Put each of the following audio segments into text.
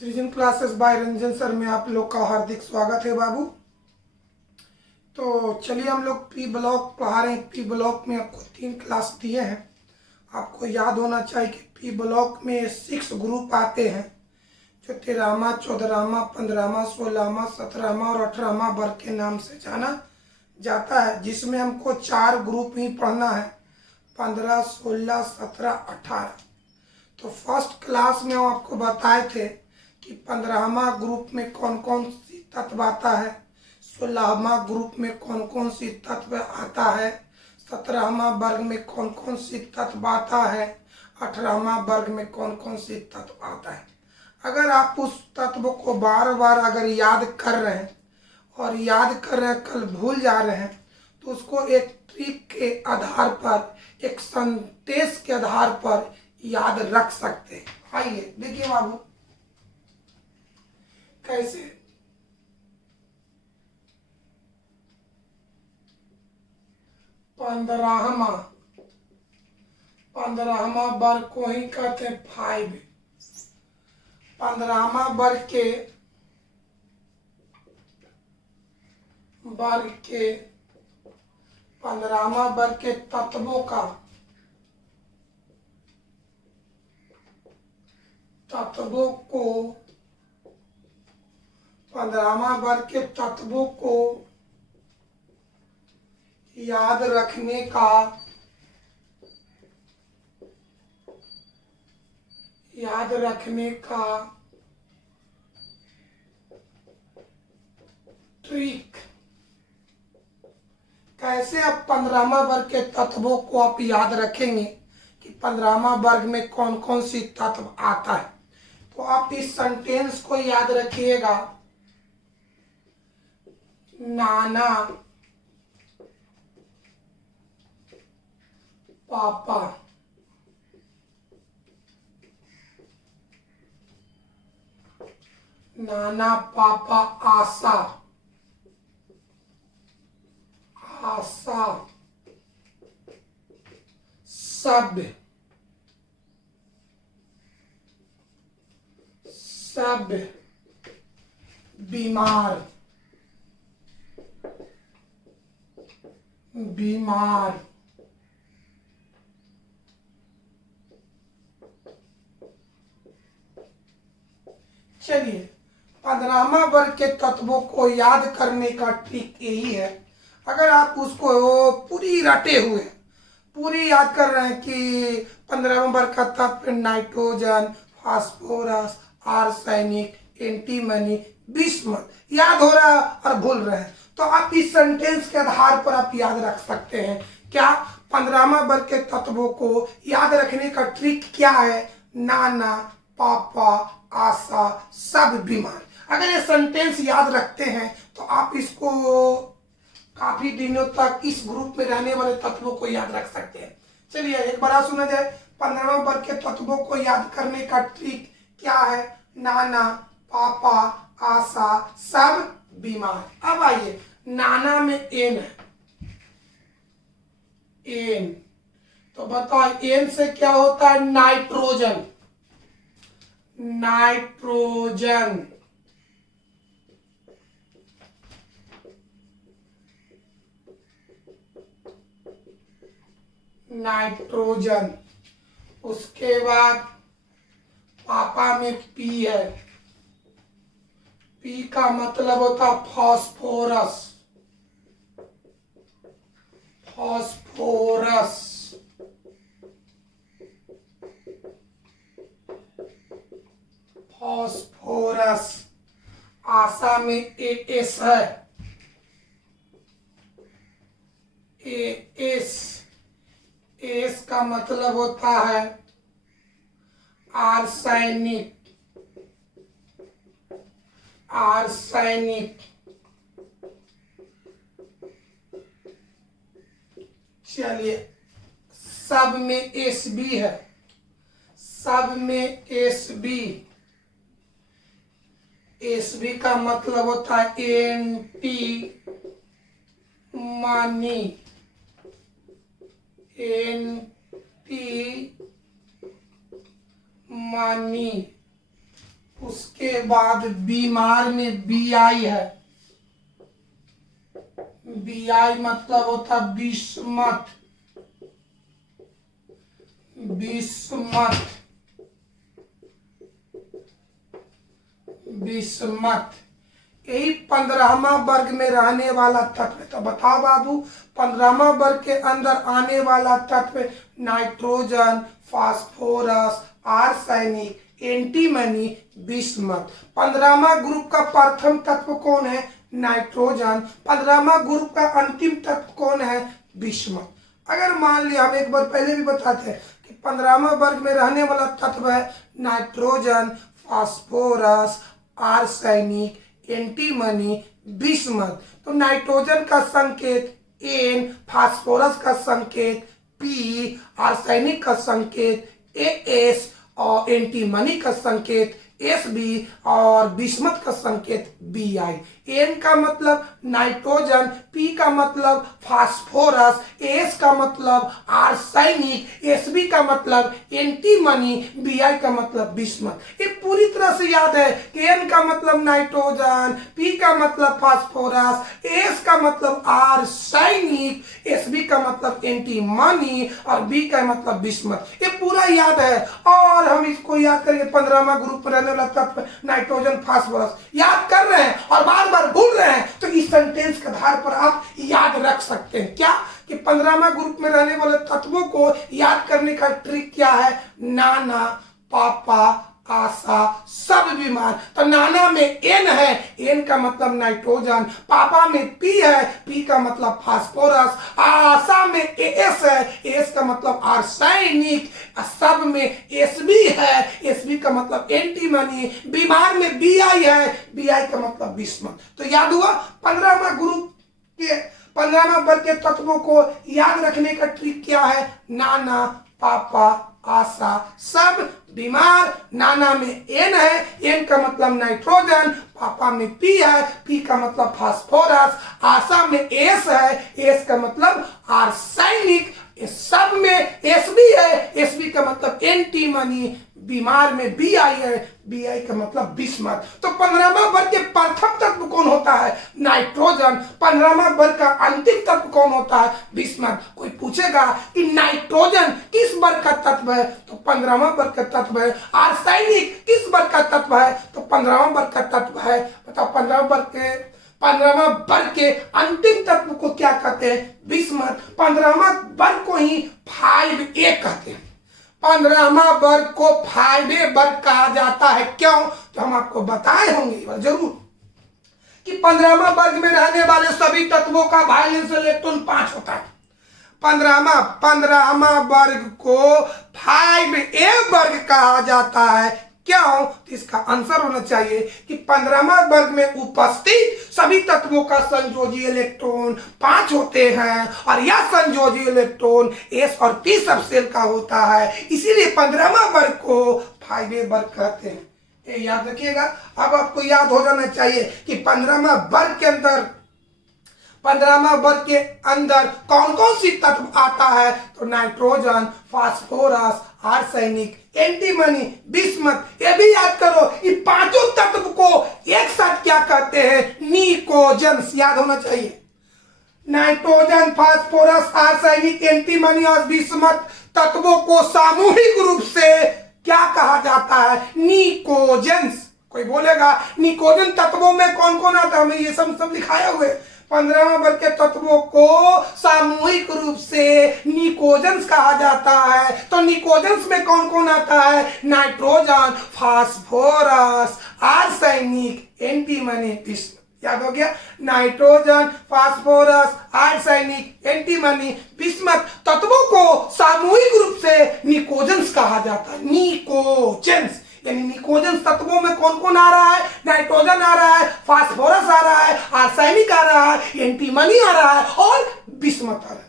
सृजन classes bye Ranjan sir में आप लोग का हार्दिक स्वागत है बाबू। तो चलिए हम लोग पी ब्लॉक पढ़ा रहे हैं। पी ब्लॉक में आपको 3 क्लास दिए हैं। आपको याद होना चाहिए कि पी ब्लॉक में 6 ग्रुप आते हैं जो 13वां 14वां 15वां 16वां 17वां और 18वां वर्ग के नाम से जाना जाता है, जिसमें हमको 4 ग्रुप ही पढ़ना है, 15, 16, 17, 18। तो फर्स्ट क्लास में हम आपको बताए थे कि 15वां ग्रुप में कौन कौन सी तत्व आता है, 16वां ग्रुप में कौन कौन सी तत्व आता है, 17वां वर्ग में कौन कौन सी तत्व आता है, 18वां वर्ग में कौन कौन सी तत्व आता है। अगर आप उस तत्व को बार बार अगर याद कर रहे हैं और याद कर रहे हैं, कल भूल जा रहे हैं, तो उसको एक ट्रिक के आधार पर, एक संदेश के आधार पर याद रख सकते हैं। आइए देखिए बाबू कैसे। 15वां वर्ग को ही कहते हैं 5। 15वां वर्ग के 15वां वर्ग के तत्वों को 15वां वर्ग के तत्वों को याद रखने का ट्रिक। कैसे आप 15वां वर्ग के तत्वों को आप याद रखेंगे कि 15वां वर्ग में कौन कौन सी तत्व आता है। तो आप इस सेंटेंस को याद रखिएगा, नाना पापा नाना पापा आशा सभ्य बीमार चलिए 15वां वर्ग के तत्वों को याद करने का ट्रिक यही है। अगर आप उसको पूरी याद कर रहे हैं कि 15वां वर्ग का तत्व nitrogen, phosphorus, arsenic, antimony, bismuth याद हो रहा है और भूल रहे हैं, तो आप इस सेंटेंस के आधार पर आप याद रख सकते हैं। क्या 15वां वर्ग के तत्वों को याद रखने का ट्रिक क्या है? नाना पापा आशा सब बीमार। अगर ये सेंटेंस याद रखते हैं तो आप इसको काफी दिनों तक इस ग्रुप में रहने वाले तत्वों को याद रख सकते हैं। चलिए एक बार सुना जाए, 15वां वर्ग के तत्वों को याद करने का ट्रिक क्या है? नाना पापा आशा सब बीमार। अब आइए, नाना में एन है, एन तो बताओ एन से क्या होता है? नाइट्रोजन। नाइट्रोजन। उसके बाद पापा में पी है, पी का मतलब होता फास्फोरस। आशा में एस है, एस का मतलब होता है आर्सेनिक। चलिए सब में एस बी है, एस बी का मतलब होता है एंटी मनी। उसके बाद बीमार में बी आई है, बी आई मतलब होता बिस्मथ, बिस्मथ, बिस्मथ। यही 15वां वर्ग में रहने वाला तत्व। तो बताओ बाबू, 15वां वर्ग के अंदर आने वाला तत्व nitrogen, phosphorus, arsenic, antimony, bismuth. 15वां ग्रुप का प्रथम तत्व कौन है? नाइट्रोजन। 15वां ग्रुप का अंतिम तत्व कौन है? बिस्मथ। अगर मान लिया, हम एक बार पहले भी बताते हैं कि 15वां वर्ग में रहने वाला तत्व है nitrogen, phosphorus, arsenic, antimony, bismuth. तो नाइट्रोजन का संकेत N, फास्फोरस का संकेत P, आर्सेनिक का संकेत AS और एंटीमनी का संकेत SB और बिस्मथ का संकेत BI। N का मतलब नाइट्रोजन, P का मतलब फास्फोरस, AS का मतलब आर्सेनिक, SB का मतलब एंटीमनी, BI का मतलब बिस्मथ। ये पूरी तरह से याद है कि N का मतलब नाइट्रोजन, P का मतलब फास्फोरस, AS का मतलब आर्सेनिक, SB का मतलब एंटीमनी और B का मतलब बिस्मथ। ये पूरा याद है। और हम इसको याद करेंगे, 15वां ग्रुप में रहने वाला तत्व नाइट्रोजन, फास्फोरस याद कर रहे हैं और बार बार भूल रहे हैं, तो इस सेंटेंस के आधार पर आप याद रख सकते हैं। क्या कि 15वां ग्रुप में रहने वाले तत्वों को याद करने का ट्रिक क्या है? नाना, पापा, आशा, सब बीमार। तो नाना में N है, N का मतलब नाइट्रोजन, पापा में P है, P का मतलब फास्फोरस, आशा में AS है, AS का मतलब आर्सेनिक, सब में SB है, SB का मतलब एंटीमनी, बीमार में BI है, BI का मतलब बिस्मथ। तो याद हुआ 15वां ग्रुप के 15वां वर्ग के तत्वों को याद रखने का ट्रिक क्या है? नाना, पापा, आशा, सब, बीमार। नाना में N है, N का मतलब नाइट्रोजन, पापा में P है, P का मतलब फास्फोरस, आशा में S है, S का मतलब आर्सेनिक, सब में SB है, SB का मतलब एंटीमनी, बीमार में BI है, BI का मतलब बिस्मथ। तो 15वां वर्ग के प्रथम तत्व कौन होता है? नाइट्रोजन। 15वां वर्ग का अंतिम तत्व कौन होता है? बिस्मथ। कोई पूछेगा कि नाइट्रोजन किस वर्ग का तत्व है? तो 15वां वर्ग का तत्व है। आर्सेनिक किस वर्ग का तत्व है? तो 15वां वर्ग का तत्व है। बताओ 15वां वर्ग के अंतिम तत्व को क्या कहते हैं? बिस्मथ। 15वां वर्ग को ही 5A कहते हैं। 15वां वर्ग को 5A वर्ग कहा जाता है। क्यों? तो हम आपको बताए होंगे जरूर कि 15वां वर्ग में रहने वाले सभी तत्वों का वैलेंस इलेक्ट्रॉन 5 होता है। 15वां वर्ग को 5A वर्ग कहा जाता है। क्यों? तो इसका आंसर होना चाहिए कि 15वां वर्ग में उपस्थित सभी तत्वों का संयोजी इलेक्ट्रॉन 5 होते हैं और यह संयोजी इलेक्ट्रॉन S और P सब सेल का होता है, इसीलिए 15वां वर्ग को 5A वर्ग कहते हैं। ये याद रखिएगा। अब आपको याद हो जाना चाहिए कि 15वां वर्ग के अंदर 15वां वर्ग के अंदर कौन कौन सी तत्व आता है? तो nitrogen, phosphorus, arsenic, antimony, bismuth. ये भी याद करो, ये पांचों तत्व को एक साथ क्या कहते हैं? निकोजन्स। याद होना चाहिए। नाइट्रोजन, फास्फोरस, आर्सेनिक, एंटीमनी और बिस्मथ तत्वों को सामूहिक रूप से क्या कहा जाता है? निकोजन्स। कोई बोलेगा निकोजन तत्वों में कौन कौन आता है? हमें ये सब लिखाया हुआ है। 15वां वर्ग के तत्वों को सामूहिक रूप से निकोजन्स कहा जाता है। तो निकोजन्स में कौन कौन आता है? Nitrogen, phosphorus, arsenic, antimony, bismuth. याद हो गया? Nitrogen, phosphorus, arsenic, antimony, bismuth तत्वों को सामूहिक रूप से निकोजन्स कहा जाता है। निकोजन्स यानी निकोजन तत्वों में कौन कौन आ रहा है? नाइट्रोजन आ रहा है, फास्फोरस आ रहा है, आर्सेनिक आ रहा है, एंटीमनी आ रहा है और बिस्मथ आ रहा है।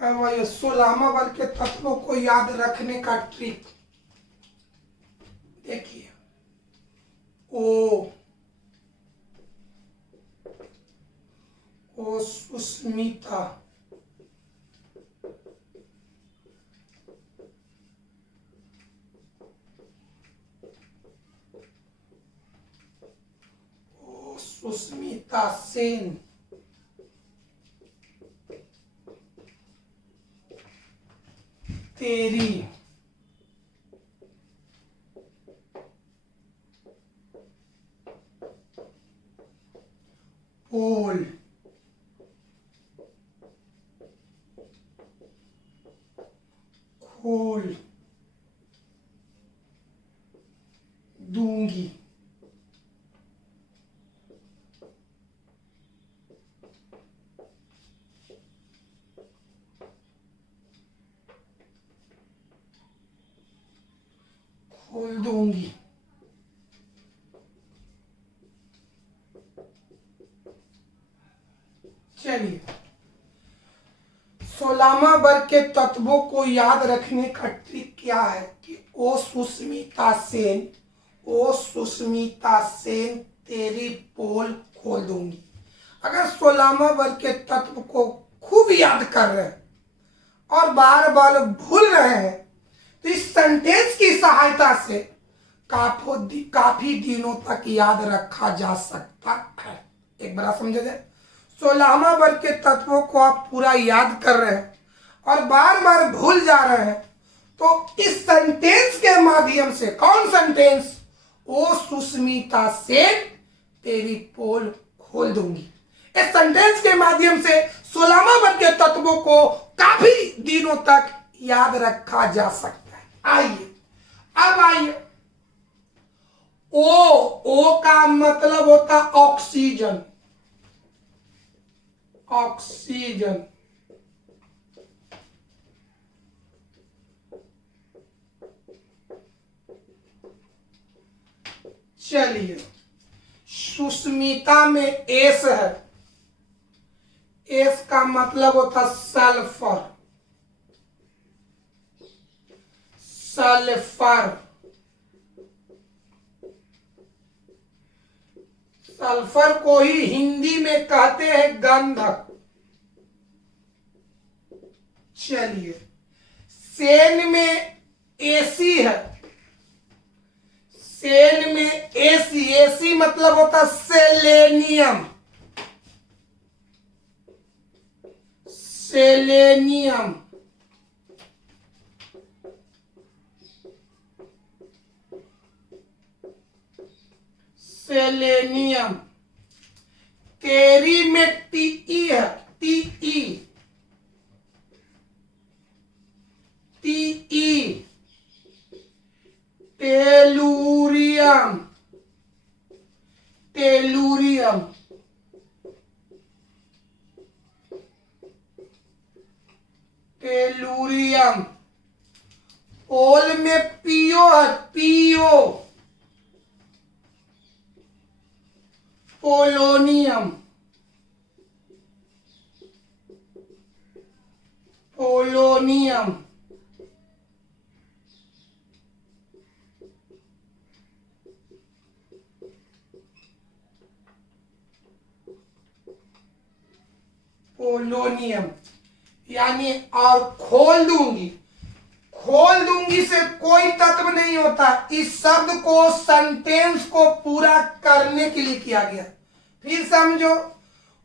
अब ये 16वां वर्ग के तत्वों को याद रखने का ट्रिक देखिए। ओ शुष्ण, सुष्मिता, सुष्मिता सेन, तेरी पोल खोल दूंगी। खोल दूंगी। चलिए, 16वां वर्ग के तत्वों को याद रखने का ट्रिक क्या है कि ओ सुष्मिता सेन, ओ सुष्मिता सेन तेरी पोल खोल दूंगी। अगर 16वां वर्ग के तत्व को खूब याद कर रहे हैं और बार बार भूल रहे हैं तो इस सेंटेंस की सहायता से काफी दिनों तक याद रखा जा सकता है। एक बार समझे जाए, 16वां वर्ग के तत्वों को आप पूरा याद कर रहे हैं और बार बार भूल जा रहे हैं तो इस सेंटेंस के माध्यम से, कौन सेंटेंस, ओ सुष्मिता सेन तेरी पोल खोल दूंगी, इस सेंटेंस के माध्यम से 16वां वर्ग के तत्वों को काफी दिनों तक याद रखा जा सकता है। आइए, अब आइए, ओ का मतलब होता ऑक्सीजन, ऑक्सीजन। चलिए, सुष्मिता में एस है, एस का मतलब होता सल्फर, सल्फर, सल्फर को ही हिंदी में कहते हैं गंधक। चलिए, सेन में एसी है, सेन में एसी, एसी मतलब होता सेलेनियम, सेलेनियम। सेलेनियम। तेरी में टीई है, TE, TE, tellurium, tellurium. Tellurium. ओल में पीओ है, पीओ, पोलोनियम, पोलोनियम। पोलोनियम यानी, और खोल दूंगी, खोल दूंगी से कोई तत्व नहीं होता, इस शब्द को, सेंटेंस को पूरा करने के लिए किया गया। फिर समझो,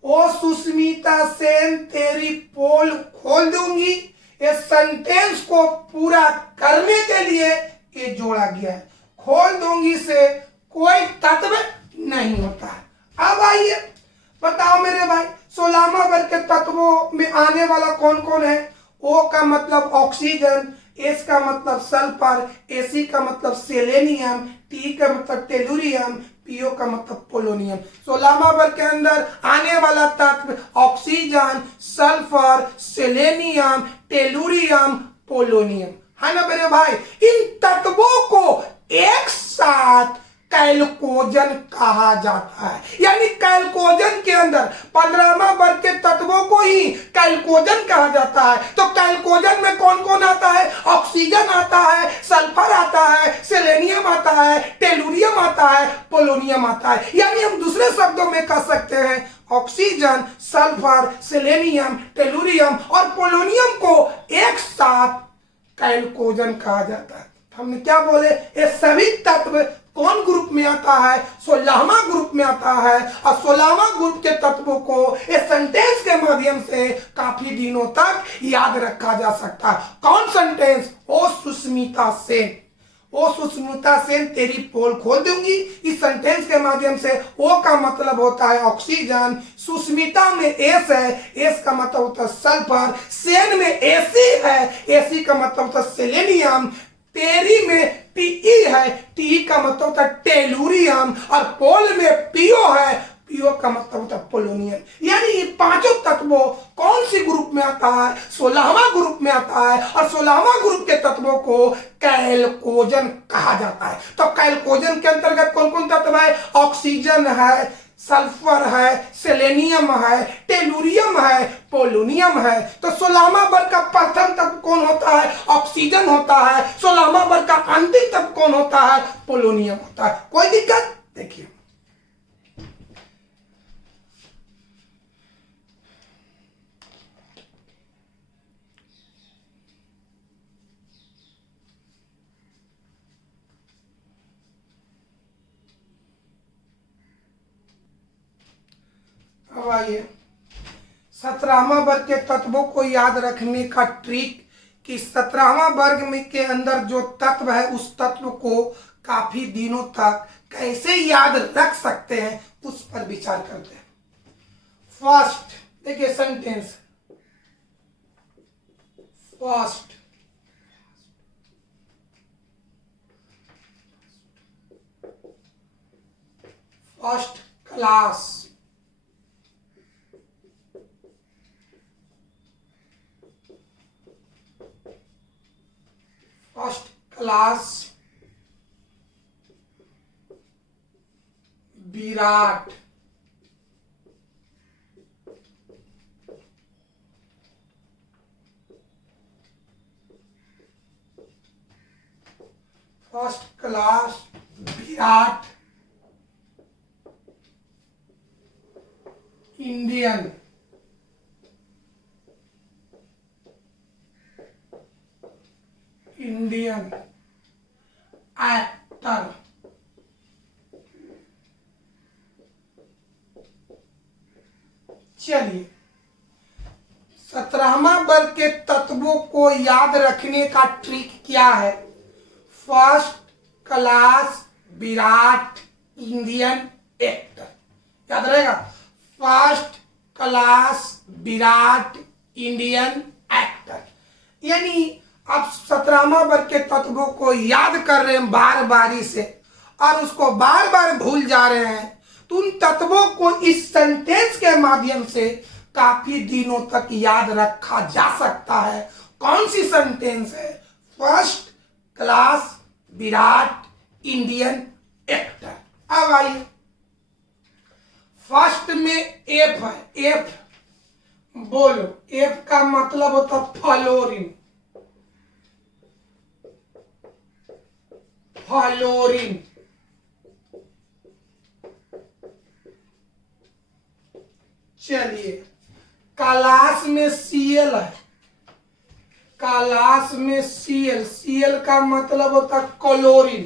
ओ सुष्मिता सेन तेरी पोल खोल दूंगी, इस सेंटेंस को पूरा करने के लिए ये जोड़ा गया है। खोल दूंगी से कोई तत्व नहीं होता है। अब आइए, बताओ मेरे भाई, 16वां वर्ग के तत्वों में आने वाला कौन कौन है? ओ का मतलब ऑक्सीजन, एस का मतलब सल्फर, एसी का मतलब सेलेनियम, टी का मतलब टेलुरियम, पीओ का मतलब पोलोनियम। 16वां वर्ग के अंदर आने वाला तत्व oxygen, sulphur, selenium, tellurium, polonium है ना मेरे भाई। इन तत्वों को एक साथ कैल्कोजन कहा जाता है, यानी कैल्कोजन के अंदर 15वां वर्ग के तत्वों को ही कैल्कोजन कहा जाता है। तो कैल्कोजन में कौन कौन आता है? ऑक्सीजन आता है, सल्फर आता है, सेलेनियम आता है, टेलुरियम आता है, पोलोनियम आता है। यानी हम दूसरे शब्दों में कह सकते हैं ऑक्सीजन, सल्फर, सेलेनियम, टेलुरियम और पोलोनियम को एक साथ कैल्कोजन कहा जाता है। हमने क्या बोले, ये सभी तत्व कौन ग्रुप में आता है, 16वां ग्रुप में आता है। और 16वां ग्रुप के तत्वों को इस सेंटेंस के माध्यम से काफी दिनों तक याद रखा जा सकता है। कौन सेंटेंस, ओ सुष्मिता सेन, ओ सुष्मिता सेन तेरी पोल खोल दूंगी। इस सेंटेंस के माध्यम से ओ का मतलब होता है ऑक्सीजन, सुष्मिता में एस है, एस का मतलब होता है सल्फर, सेन में एसी है, एसी का मतलब होता है सेलेनियम, तेरी में टीई है, टी का मतलब होता है टेलुरियम, और पोल में पीओ है, पीओ का मतलब होता है पोलोनियम। यानी ये पांचों तत्वों कौन सी ग्रुप में आता है, 16वां ग्रुप में आता है। और 16वां ग्रुप के तत्वों को कैल्कोजन कहा जाता है। तो कैल्कोजन के अंतर्गत कौन कौन तत्व है, ऑक्सीजन है, सल्फर है, सेलेनियम है, टेलुरियम है, पोलोनियम है। तो 16वां वर्ग का प्रथम तत्व कौन होता है, ऑक्सीजन होता है। 16वां वर्ग का अंतिम तत्व कौन होता है, पोलोनियम होता है। कोई दिक्कत, देखिए अब आइए 17वां वर्ग के तत्वों को याद रखने का ट्रिक कि 17वां वर्ग में के अंदर जो तत्व है उस तत्व को काफी दिनों तक कैसे याद रख सकते हैं उस पर विचार करते हैं। फर्स्ट देखिए sentence, first first class, first class Virat, first class Virat Indian Indian actor, चलिए 17वां वर्ग के तत्वों को याद रखने का ट्रिक क्या है, first class Virat Indian actor, याद रहेगा, first class Virat Indian actor. यानी आप 17वां वर्ग के तत्वों को याद कर रहे हैं बार बारी से और उसको बार बार भूल जा रहे हैं, तो उन तत्वों को इस सेंटेंस के माध्यम से काफी दिनों तक याद रखा जा सकता है। कौन सी सेंटेंस है, first class Virat Indian actor. अब आइए फर्स्ट में एफ है, एफ बोलो, एफ का मतलब होता है फ्लोरीन, फ्लोरीन। चलिए क्लास में सीएल है, क्लास में सीएल, सीएल का मतलब होता है क्लोरीन,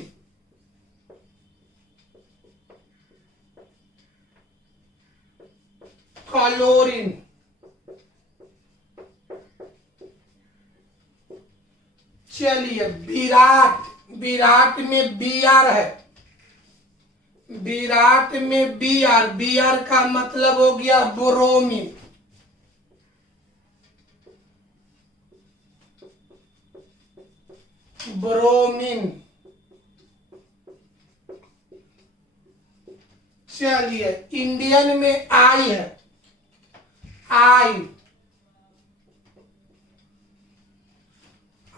क्लोरीन। चलिए विराट, विराट में बी आर है, विराट में बी आर, बी आर का मतलब हो गया ब्रोमीन, ब्रोमीन। चलिए इंडियन में आई है, आई,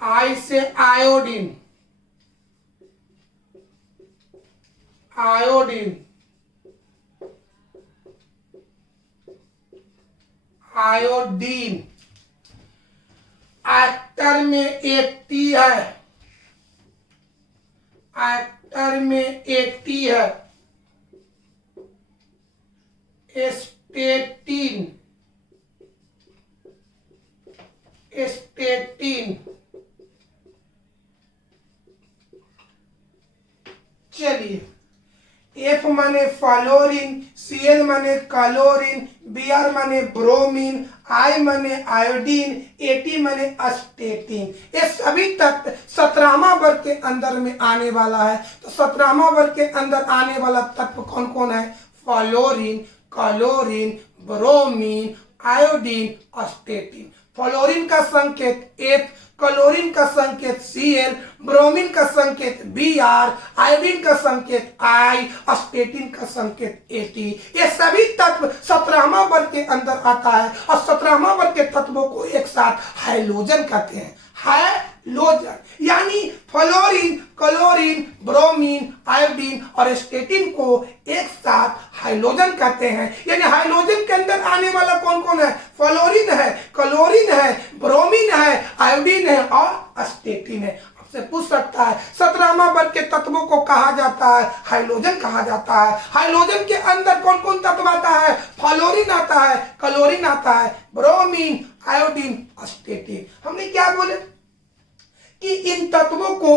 आई से आयोडीन, आयोडीन, आयोडीन। एक्टर में एक टी है, एक्टर में एक टी है, एस स्टेटिन, स्टेटिन। चलिए, एफ माने फ्लोरीन, सीएल माने क्लोरीन, बीआर माने ब्रोमीन, आई माने आयोडीन, एटी माने अस्टेटिन। ये सभी तत्व 17वां वर्ग के अंदर में आने वाला है। तो 17वां वर्ग के अंदर आने वाला तत्व कौन कौन है? Fluorine, chlorine, bromine, iodine, astatine. Fluorine का संकेत एफ, क्लोरीन का संकेत Cl, ब्रोमीन का संकेत Br, आयोडीन का संकेत I, अस्टेटिन का संकेत At। ये सभी तत्व 17वां वर्ग के अंदर आता है और 17वां वर्ग के तत्वों को एक साथ हाइलोजन कहते हैं। हाइलोजन यानी फ्लोरीन, क्लोरीन, ब्रोमीन, आयोडीन और एस्टेटिन को एक साथ हाइलोजन कहते हैं। यानी हाइलोजन के अंदर आने वाला कौन कौन है? फ्लोरीन है, क्लोरीन है, ब्रोमीन है, आयोडीन है और एस्टेटिन है। आपसे पूछ सकता है 17वां वर्ग के तत्वों को कहा जाता है हाइलोजन कहा जाता है। हाइलोजन के अंदर कौन कौन तत्व आता है? फ्लोरीन आता है, क्लोरीन आता है, ब्रोमीन, आयोडीन, एस्टेटिन। हमने क्या बोले कि इन तत्वों को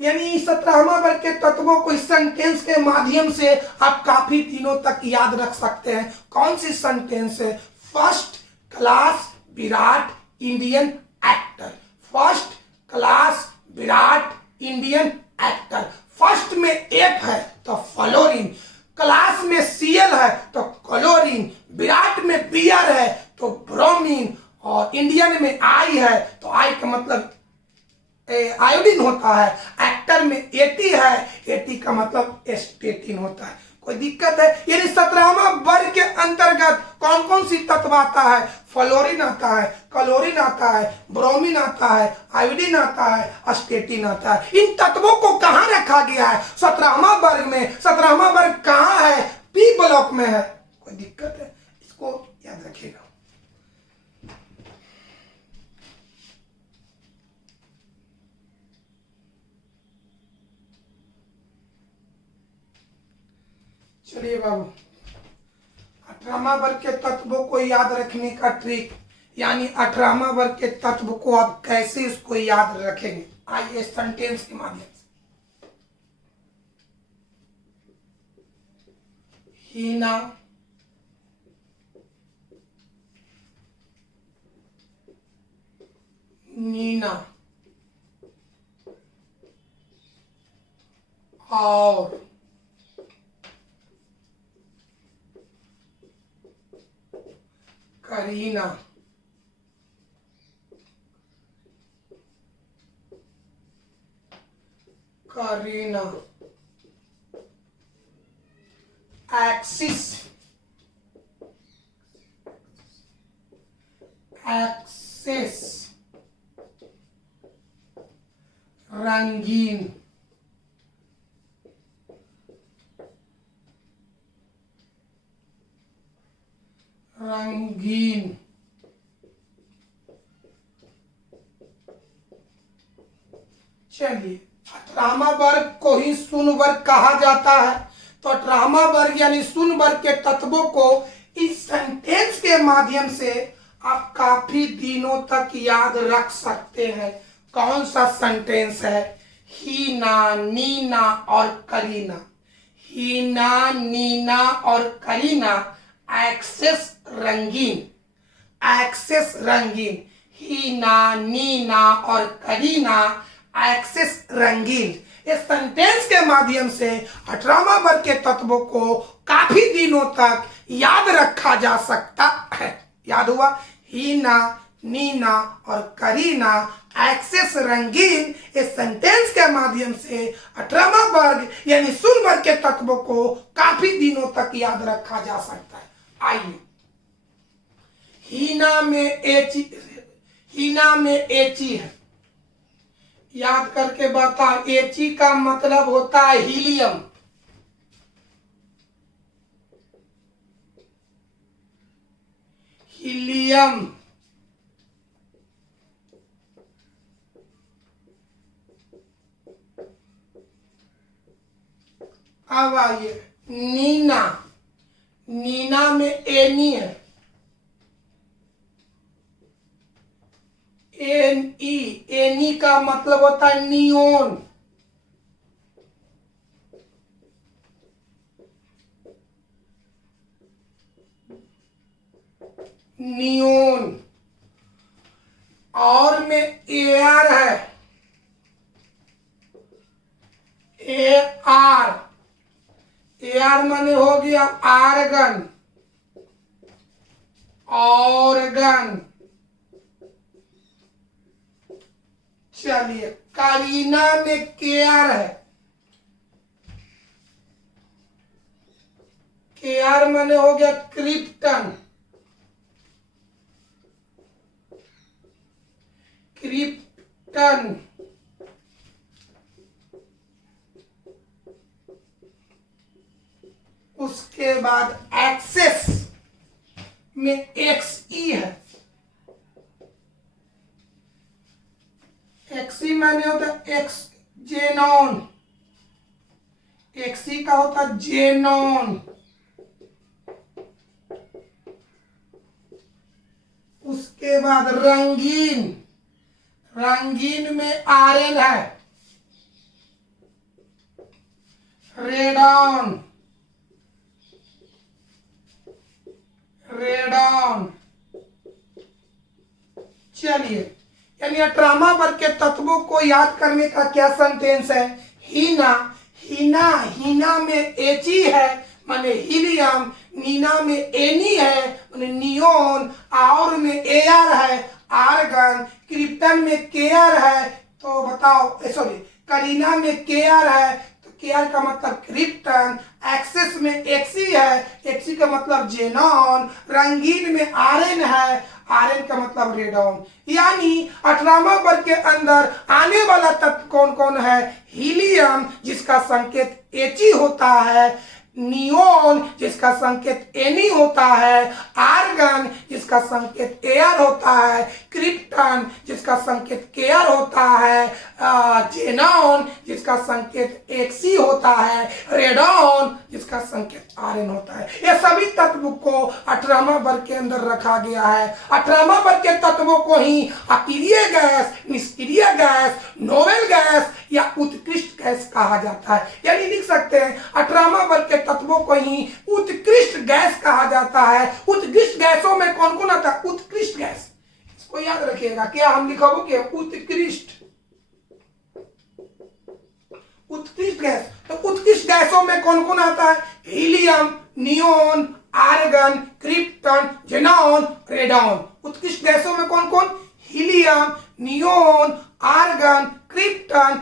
यानी 17वां वर्ग के तत्वों को इस सेंटेंस के माध्यम से आप काफी दिनों तक याद रख सकते हैं। कौन सी सेंटेंस है? First class Virat Indian actor. First class Virat Indian actor. First में एफ है तो फ्लोरीन, क्लास में Cl है तो क्लोरीन, विराट में Br है तो ब्रोमीन और इंडियन में I है तो I का मतलब आयोडीन होता है। एक्टर में At है, At का मतलब एस्टेटिन होता है। कोई दिक्कत है? यानी 17वां वर्ग के अंतर्गत कौन कौन सी तत्व आता है? फ्लोरीन आता है, क्लोरीन आता है, ब्रोमीन आता है, आयोडीन आता है, एस्टेटिन आता है। इन तत्वों को कहां रखा गया है? 17वां वर्ग में। 17वां वर्ग कहां है? पी ब्लॉक में है। कोई दिक्कत है? इसको याद रखिएगा। चलिए बाबू, 18वां वर्ग के तत्वों को याद रखने का ट्रिक यानी 18वां वर्ग के तत्व को आप कैसे इसको याद रखेंगे, आइए सेंटेंस के माध्यम से। हीना, नीना और करीना करीना एक्सिस एक्सेस रंगीन रंगीन। चलिए, 18वां वर्ग को ही शून्य वर्ग कहा जाता है। तो 18वां वर्ग यानी शून्य वर्ग के तत्वों को इस सेंटेंस के माध्यम से आप काफी दिनों तक याद रख सकते हैं। कौन सा सेंटेंस है? हीना, नीना और करीना। हीना, नीना और करीना एक्सेस रंगीन। एक्सेस रंगीन। हीना, नीना और करीना एक्सेस रंगीन। इस सेंटेंस के माध्यम से 18वां वर्ग के तत्वों को काफी दिनों तक याद रखा जा सकता है। याद हुआ? हीना, नीना और करीना एक्सेस रंगीन। इस सेंटेंस के माध्यम से 18वां वर्ग यानी शून्य वर्ग के तत्वों को काफी दिनों तक याद रखा जा सकता है। आइए, हीना में एची है, याद करके बता। एची का मतलब होता है हीलियम। हीलियम। अब आइए नीना। नीना में एनी है, एनई, एनी का मतलब होता है नियोन। नियोन। और में एआर है, एआर, एआर माने हो गया आर्गन, ऑर्गन। चलिए, करीना में केआर है, केआर माने हो गया क्रिप्टन, क्रिप्टन। उसके बाद एक्सेस में एक्सई है, एक्सई माने होता है एक्स जेनॉन, एक्सई का होता है जेनॉन। उसके बाद रंगीन, रंगीन में आरएन है, रेडॉन, रेडॉन। चलिए, यानी अठारहवां वर्ग के तत्वों को याद करने का क्या सेंटेंस है? हीना, हीना, हीना में एची है माने हीलियम, नीना में एनी है माने नियोन, और में एआर है आर्गन, क्रिप्टन में केआर है, तो बताओ, सॉरी, करीना में केआर है तो केआर का मतलब क्रिप्टन, एक्सेस में एक्सी है, एक्सी का मतलब जेनॉन, रंगीन में आरएन है, आरएन का मतलब रेडॉन। यानी 18वां वर्ग के अंदर आने वाला तत्व कौन कौन है? हीलियम जिसका संकेत एची होता है, नियोन जिसका संकेत एनी होता है, आर्गन जिसका संकेत एआर होता है, क्रिप्टन जिसका संकेत केआर होता है, जेनॉन जिसका संकेत एक्सी होता है, रेडॉन जिसका संकेत आरएन होता है। ये सभी तत्व को 18वां वर्ग के अंदर रखा गया है। 18वां वर्ग के तत्वों को ही अक्रिय गैस, निष्क्रिय गैस, नोवेल गैस या उत्कृष्ट गैस कहा जाता है। यानी लिख सकते हैं 18वां वर्ग के तत्वों को ही उत्कृष्ट गैस कहा जाता है। उत्कृष्ट गैसों में कौन कौन आता है? उत्कृष्ट गैस, इसको याद रखिएगा। क्या हम लिखोगे? उत्कृष्ट, उत्कृष्ट गैस। तो उत्कृष्ट गैसों में कौन कौन आता है? Helium, neon, argon, krypton, xenon, radon. उत्कृष्ट गैसों में कौन कौन? Helium, neon, argon, krypton,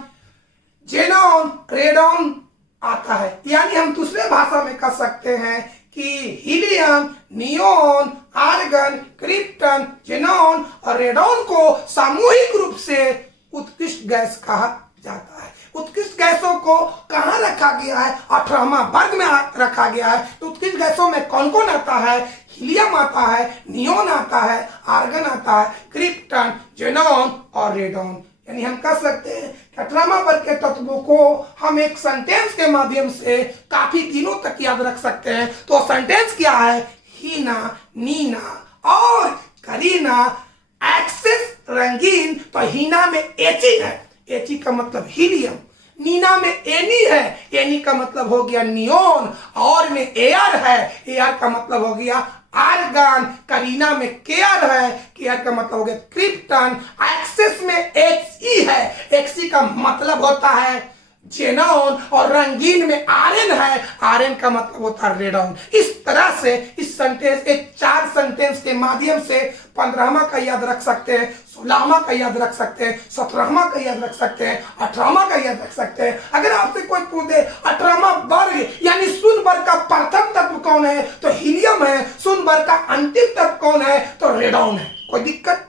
xenon, radon आता है। यानी हम दूसरे भाषा में कह सकते हैं कि helium, neon, argon, krypton, xenon और रेडॉन को सामूहिक रूप से उत्कृष्ट गैस कहा जाता है। उत्कृष्ट गैसों को कहाँ रखा गया है? 18वां वर्ग में रखा गया है। तो उत्कृष्ट गैसों में कौन कौन आता है? हीलियम आता है, नियोन आता है, आर्गन आता है, क्रिप्टन, जेनॉन और रेडॉन। यानी हम कह सकते हैं कि 18वां वर्ग के तत्वों को हम एक सेंटेंस के माध्यम से काफी दिनों तक याद रख सकते हैं। तो सेंटेंस क्या है? हीना, नीना और करीना, एक्सेस रंगीन। तो हीना में एची है, एची का मतलब हीलियम, नीना में एनी है, एनी का मतलब हो गया नियोन, और में एआर है, एआर का मतलब हो गया आर्गन, करीना में केआर है, केआर का मतलब हो गया क्रिप्टन, एक्सेस में एक्सई है, एक्सई का मतलब होता है जेनॉन, और रंगीन में आरएन है, आरएन का मतलब होता है रेडॉन। इस तरह से इस सेंटेंस, एक 4 सेंटेंस के माध्यम से 15वां का याद रख सकते हैं, 16वां का याद रख सकते हैं, 17वां का याद रख सकते हैं, 18वां का याद रख सकते हैं। अगर आपसे कोई पूछे 18वां वर्ग यानी शून्य वर्ग का प्रथम तत्व कौन है? तो हीलियम है। शून्य वर्ग का अंतिम तत्व कौन है? तो रेडॉन है। कोई दिक्कत